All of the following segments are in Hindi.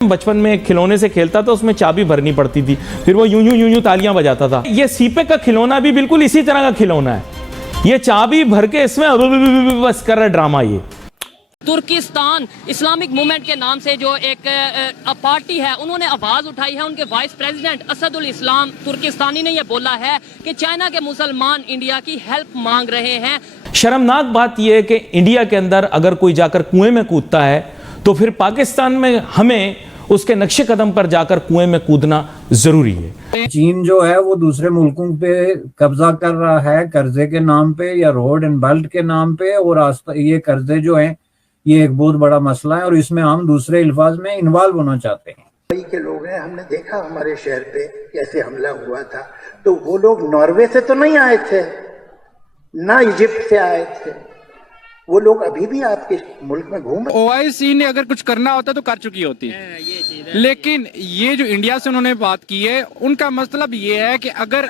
बचपन में खिलौने से खेलता था, उसमें चाबी भरनी पड़ती थी, फिर वो यूं यूं यूं यूं तालियां बजाता था। ये सीपे का खिलौना भी बिल्कुल इसी तरह का खिलौना है। ये चाबी भर के इसमें बस कर रहा है ड्रामा। ये तुर्किस्तान इस्लामिक मूवमेंट के नाम से जो एक पार्टी है, उन्होंने आवाज उठाई है। उनके वाइस प्रेसिडेंट असदुल इस्लाम तुर्किस्तानी ने यह बोला है कि चाइना के मुसलमान इंडिया की हेल्प मांग रहे हैं। शर्मनाक बात यह है कि इंडिया के अंदर अगर कोई जाकर कुएं में कूदता है तो फिर पाकिस्तान में हमें उसके नक्शे कदम पर जाकर कुएं में कूदना जरूरी है। चीन जो है वो दूसरे मुल्कों पे कब्जा कर रहा है कर्जे के नाम पे या रोड एंड बेल्ट के नाम पे, और ये कर्जे जो हैं ये एक बहुत बड़ा मसला है और इसमें हम दूसरे अल्फाज में इन्वॉल्व होना चाहते हैं। दुबई के लोग हैं, हमने देखा हमारे शहर पे कैसे हमला हुआ था, तो वो लोग नॉर्वे से तो नहीं आए थे, ना इजिप्ट से आए थे, वो लोग अभी भी आपके मुल्क में घूम रहे। ओआईसी ने अगर कुछ करना होता तो कर चुकी होती, लेकिन ये जो इंडिया से उन्होंने बात की है, उनका मतलब ये है कि अगर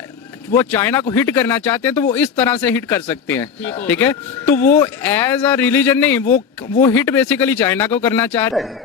वो चाइना को हिट करना चाहते हैं तो वो इस तरह से हिट कर सकते हैं, ठीक है। तो वो एज अ रिलीजन नहीं, वो हिट बेसिकली चाइना को करना चाह रहे हैं।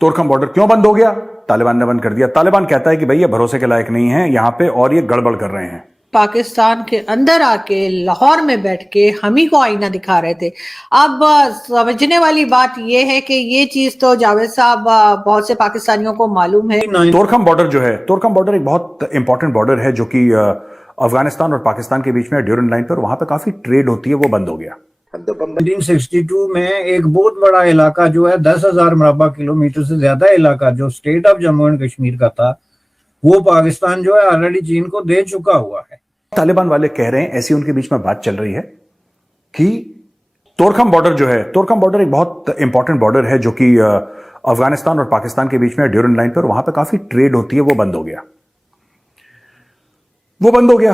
तोरखम बॉर्डर क्यों बंद हो गया? तालिबान ने बंद कर दिया। तालिबान कहता है कि भाई ये भरोसे के लायक नहीं है यहाँ पे और ये गड़बड़ कर रहे हैं। पाकिस्तान के अंदर आके लाहौर में बैठ के हम ही को आईना दिखा रहे थे। अब समझने वाली बात यह है कि ये चीज तो जावेद साहब बहुत से पाकिस्तानियों को मालूम है। तोरखम बॉर्डर जो है, तोरखम बॉर्डर एक बहुत इंपॉर्टेंट बॉर्डर है जो कि अफगानिस्तान और पाकिस्तान के बीच में ड्यूरन लाइन पर, वहां पे काफी ट्रेड होती है, वो बंद हो गया। 1962 में एक बहुत बड़ा इलाका जो है 10,000 मुरब्बा किलोमीटर से ज्यादा इलाका जो state of Jammu and Kashmir का था, वो पाकिस्तान जो है ऑलरेडी चीन को दे चुका हुआ है। तालिबान वाले कह रहे हैं, ऐसी उनके बीच में बात चल रही है कि तोरखम बॉर्डर जो है, तोरखम बॉर्डर एक बहुत इंपॉर्टेंट बॉर्डर है जो कि अफगानिस्तान और पाकिस्तान के बीच में ड्यूरन लाइन पर, वहां पे काफी ट्रेड होती है, वो बंद हो गया। वो बंद हो गया।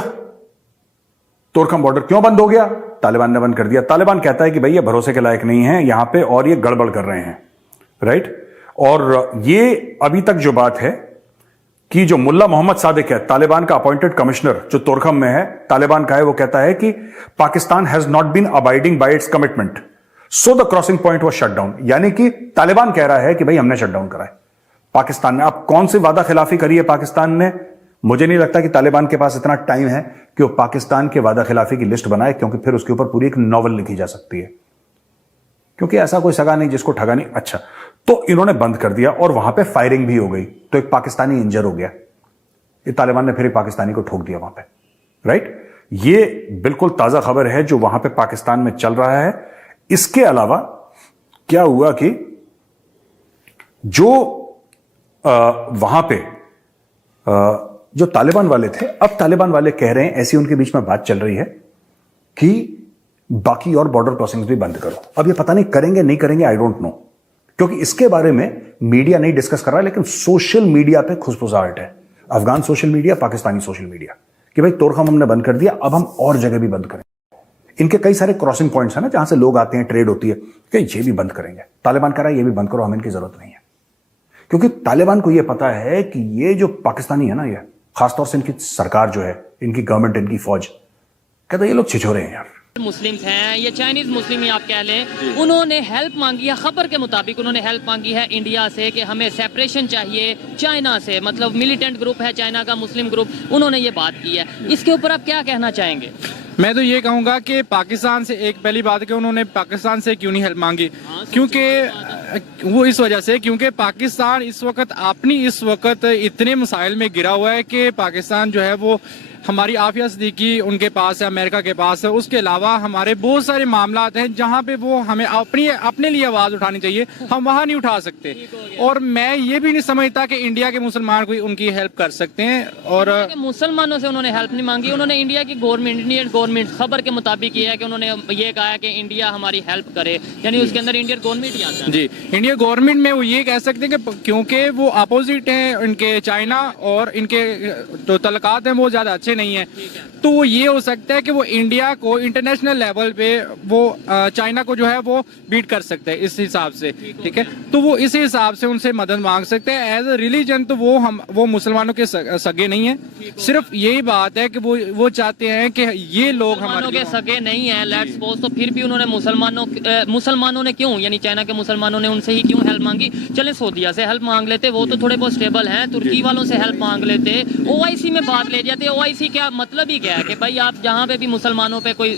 तोरखम बॉर्डर क्यों बंद हो गया? तालिबान ने बंद कर दिया। तालिबान कहता है कि भाई ये भरोसे के लायक नहीं है यहाँ पे और ये गड़बड़ कर रहे हैं, राइट। और ये अभी तक जो बात है कि जो मुल्ला मोहम्मद सादिक है, तालिबान का अपॉइंटेड कमिश्नर जो तोरखम में है, तालिबान का है, वो कहता है कि Pakistan has not been abiding by its commitment, so the crossing point was shut down. यानी कि तालिबान कह रहा है कि भाई हमने शट डाउन करा है पाकिस्तान ने। अब कौन सी वादा खिलाफी करी है पाकिस्तान ने? मुझे नहीं लगता कि तालिबान के पास इतना टाइम है कि वो पाकिस्तान के वादा खिलाफी की लिस्ट बनाए, क्योंकि फिर उसके ऊपर पूरी एक नॉवल लिखी जा सकती है, क्योंकि ऐसा कोई सगा नहीं जिसको ठगा नहीं। अच्छा, तो इन्होंने बंद कर दिया और वहां पे फायरिंग भी हो गई, तो एक पाकिस्तानी इंजर हो गया। ये तालिबान ने फिर एक पाकिस्तानी को ठोक दिया वहां पे, राइट। ये बिल्कुल ताजा खबर है जो वहां पे पाकिस्तान में चल रहा है। इसके अलावा क्या हुआ कि जो वहां पे जो तालिबान वाले थे, अब तालिबान वाले कह रहे हैं, ऐसी उनके बीच में बात चल रही है कि बाकी और बॉर्डर क्रॉसिंग्स भी बंद करो। अब ये पता नहीं करेंगे नहीं करेंगे, आई डोंट नो, क्योंकि इसके बारे में मीडिया नहीं डिस्कस कर रहा है, लेकिन सोशल मीडिया पे खुशफुसाहट है, Afghan social media, Pakistani social media, कि भाई तोरखम हमने बंद कर दिया, अब हम और जगह भी बंद करें। इनके कई सारे क्रॉसिंग पॉइंट्स हैं ना जहां से लोग आते हैं, ट्रेड होती है, कि ये भी बंद करेंगे। तालिबान कह रहा है ये भी बंद करो, हमें इनकी जरूरत नहीं है, क्योंकि तालिबान को यह पता है कि ये जो पाकिस्तानी है ना, ये खासतौर से इनकी सरकार जो है, इनकी गवर्नमेंट, इनकी फौज, कहता है ये लोग छिछोरे हैं यार। मुस्लिम्स हैं, ये चाइनीज मुस्लिम ही आप कह लें, उन्होंने हेल्प मांगी है। खबर के मुताबिक उन्होंने हेल्प मांगी है इंडिया से कि हमें सेपरेशन चाहिए चाइना से, मतलब मिलिटेंट ग्रुप है चाइना का, मुस्लिम ग्रुप, उन्होंने ये बात की है। इसके ऊपर आप क्या कहना चाहेंगे? मैं तो ये कहूंगा कि पाकिस्तान से, एक पहली बात है कि उन्होंने पाकिस्तान से क्यों नहीं हेल्प मांगी, क्योंकि वो इस वजह से, क्योंकि पाकिस्तान इस वक्त इतने मसाइल में गिरा हुआ है कि पाकिस्तान जो है वो, हमारी आफिया सिद्दीकी उनके पास है, अमेरिका के पास है, उसके अलावा हमारे बहुत सारे मामलात हैं जहां पे वो हमें अपने लिए आवाज उठानी चाहिए, हम वहां नहीं उठा सकते। और मैं ये भी नहीं समझता कि इंडिया के मुसलमान कोई उनकी हेल्प कर सकते हैं। और मुसलमानों से उन्होंने हेल्प नहीं मांगी, उन्होंने इंडिया की गवर्नमेंट, इंडियन गवर्नमेंट, खबर के मुताबिक ये है कि उन्होंने ये कहा है कि इंडिया हमारी हेल्प करे, यानी उसके अंदर इंडियन गवर्नमेंट ही आता है। जी, इंडियन गवर्नमेंट में वो ये कह सकते हैं कि क्योंकि वो अपोजिट हैं इनके चाइना, और इनके जो तलकात हैं वो ज्यादा अच्छे नहीं है, तो वो ये हो सकता है कि वो इंडिया को इंटरनेशनल लेवल पे वो चाइना को जो है वो बीट कर सकते हैं इस हिसाब से, ठीक है। तो वो इस हिसाब से उनसे मदद मांग सकते हैं। एज अ रिलीजन तो वो मुसलमानों के सगे नहीं है, सिर्फ यही बात है कि वो चाहते हैं कि ये लोग मुसलमानों हमारे के सगे नहीं है, लेट्स सपोज, तो फिर भी उन्होंने मुसलमानों ने क्यों, यानी चाइना के मुसलमानों ने उनसे ही क्यों हेल्प मांगी? चले सऊदीया से हेल्प मांग लेते, वो तो थोड़े बहुत स्टेबल हैं, तुर्की वालों से हेल्प मांग लेते, ओआईसी में बात ले जाते। ओआईसी क्या मतलब ही क्या है कि भाई आप जहाँ पे भी मुसलमानों पे कोई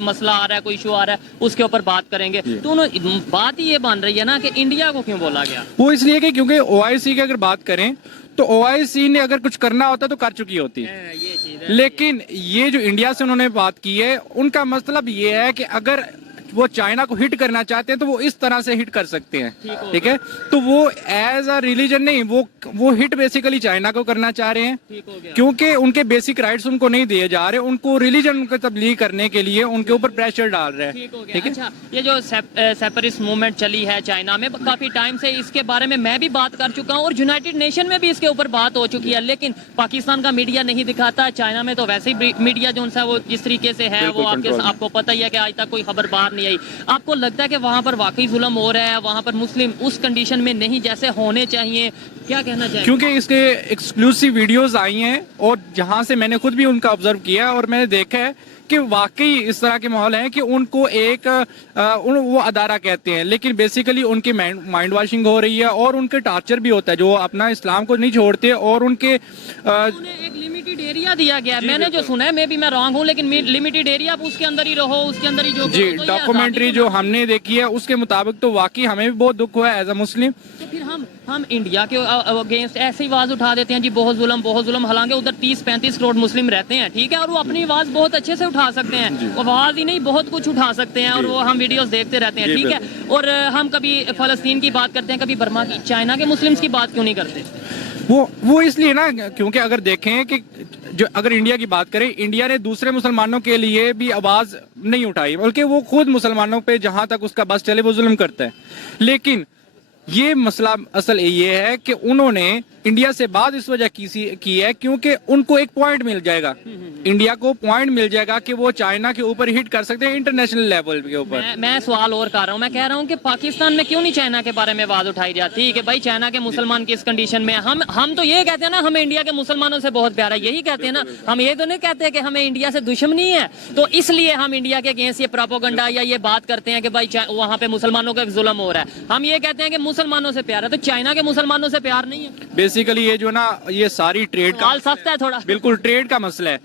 मसला आ रहा है, कोई इशू आ रहा है, उसके ऊपर बात करेंगे। तो बात ही ये बन रही है ना कि इंडिया को क्यों बोला गया? वो इसलिए कि क्योंकि ओआईसी की अगर बात करें तो ओआईसी ने अगर कुछ करना होता तो कर चुकी होती, ये चीज है। लेकिन ये जो इंडिया से उन्होंने बात की है, उनका मतलब ये है कि अगर वो चाइना को हिट करना चाहते हैं तो वो इस तरह से हिट कर सकते हैं, ठीक है। तो वो एज अ रिलीजन नहीं, वो हिट बेसिकली चाइना को करना चाह रहे हैं, क्योंकि उनके बेसिक राइट्स उनको नहीं दिए जा रहे, उनको रिलीजन को तब्लीग करने के लिए उनके ऊपर प्रेशर डाल रहे हैं, ठीक है। अच्छा, ये जो सेपरेटिस्ट मूवमेंट चली है चाइना में काफी टाइम से, इसके बारे में मैं भी बात कर चुका हूँ और यूनाइटेड नेशन में भी इसके ऊपर बात हो चुकी है, लेकिन पाकिस्तान का मीडिया नहीं दिखाता। चाइना में तो वैसे ही मीडिया जो है वो जिस तरीके से है वो आपको पता ही है कि आज तक कोई खबर बाहर नहीं आई। आपको लगता है कि वहां पर वाकई जुल्म हो रहा है, वहां पर मुस्लिम उस कंडीशन में नहीं जैसे होने चाहिए? क्या कहना चाहिए? क्योंकि इसके एक्सक्लूसिव वीडियोस आई हैं और जहां से मैंने खुद भी उनका ऑब्जर्व किया और मैंने देखा है कि वाकई इस तरह के माहौल हैं कि उनको एक वो अदारा कहते हैं, लेकिन बेसिकली उनकी माइंड वॉशिंग हो रही है और उनके टार्चर भी होता है, जो अपना इस्लाम को नहीं छोड़ते और उनके एक लिमिटेड एरिया दिया गया है। मैंने जो सुना है, मैं रॉन्ग हूँ, लेकिन लिमिटेड एरिया, आप उसके अंदर ही रहो, उसके अंदर ही जो जी डॉक्यूमेंट्री जो हमने देखी है उसके मुताबिक तो वाकई हमें भी बहुत दुख हुआ है एज अ मुस्लिम। तो फिर हम इंडिया के अगेंस्ट ऐसी आवाज उठा देते हैं जी, बहुत जुल्म, हालांकि उधर 30-35 करोड़ मुस्लिम रहते हैं, ठीक है, और वो अपनी आवाज बहुत अच्छे से उठा सकते हैं, आवाज ही नहीं बहुत कुछ उठा सकते हैं, और वो हम वीडियोस देखते रहते हैं, ठीक है। और हम कभी फलस्तीन की बात करते हैं, कभी बर्मा की, चाइना के मुस्लिम्स की बात क्यों नहीं करते? वो इसलिए ना, क्योंकि अगर देखें कि जो अगर इंडिया की बात करें, इंडिया ने दूसरे मुसलमानों के लिए भी आवाज नहीं उठाई, बल्कि वो खुद मुसलमानों पे जहां तक उसका बस चले वो जुल्म करता है। लेकिन ये मसला असल ये है कि उन्होंने इंडिया से बात इस वजह की है क्योंकि उनको एक पॉइंट मिल जाएगा, इंडिया को पॉइंट मिल जाएगा कि वो चाइना के ऊपर हिट कर सकते हैं इंटरनेशनल लेवल के ऊपर। मैं सवाल और कर रहा हूँ, मैं कह रहा हूँ कि पाकिस्तान में क्यों नहीं चाइना के बारे में आवाज उठाई जाती कि भाई चाइना के मुसलमान किस कंडीशन में? हम तो ये कहते हैं ना, हमें इंडिया के मुसलमानों से बहुत प्यार है, यही कहते हैं ना, हम ये तो नहीं कहते कि हमें इंडिया से दुश्मनी है, तो इसलिए हम इंडिया के अगेंस्ट ये प्रोपेगेंडा या ये बात करते हैं कि भाई वहाँ पे मुसलमानों का जुल्म हो रहा है। हम ये कहते हैं कि मुसलमानों से प्यार है, तो चाइना के मुसलमानों से प्यार नहीं है। बेसिकली ये जो ना, ये सारी ट्रेड का सख्त है थोड़ा, बिल्कुल ट्रेड का मसला है।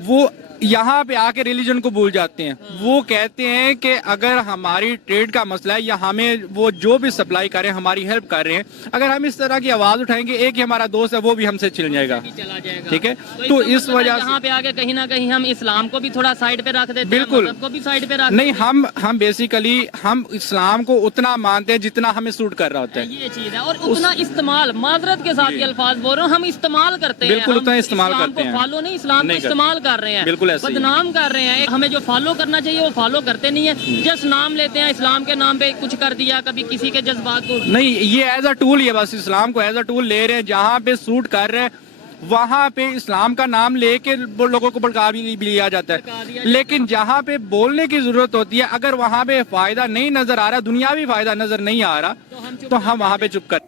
वो यहाँ पे आके रिलीजन को भूल जाते हैं, वो कहते हैं कि अगर हमारी ट्रेड का मसला है या हमें वो जो भी सप्लाई कर रहे हैं, हमारी हेल्प कर रहे हैं, अगर हम इस तरह की आवाज उठाएंगे, एक ही हमारा दोस्त है वो भी हमसे छिल जाएगा, ठीक है। तो इस वजह से यहाँ पे आके कहीं ना कहीं हम इस्लाम को भी थोड़ा साइड पे रख देते हैं, बिल्कुल को भी साइड पे रख नहीं, हम बेसिकली हम इस्लाम को उतना मानते हैं जितना हमें सूट कर रहा होता है, ये चीज है। और उतना इस्तेमाल, माजरत के साथ ये अल्फाज बोल रहा हूँ, हम इस्तेमाल करते हैं, बिल्कुल उतना इस्तेमाल करते हैं, फॉलो नहीं, इस्लाम को इस्तेमाल कर रहे हैं, बिल्कुल ऐसे बदनाम कर रहे हैं। हमें जो फॉलो करना चाहिए वो फॉलो करते नहीं है, जस्ट नाम लेते हैं, इस्लाम के नाम पे कुछ कर दिया, कभी किसी के जज्बात को नहीं, ये एज अ टूल, ये बस इस्लाम को एज अ टूल ले रहे हैं, जहाँ पे सूट कर रहे हैं वहां पे इस्लाम का नाम लेके लोगों को भड़का भी लिया जाता है, लेकिन जहाँ पे बोलने की जरूरत होती है, अगर वहां पे फायदा नहीं नजर आ रहा, दुनियावी फायदा नजर नहीं आ रहा, तो हम वहां पे चुप कर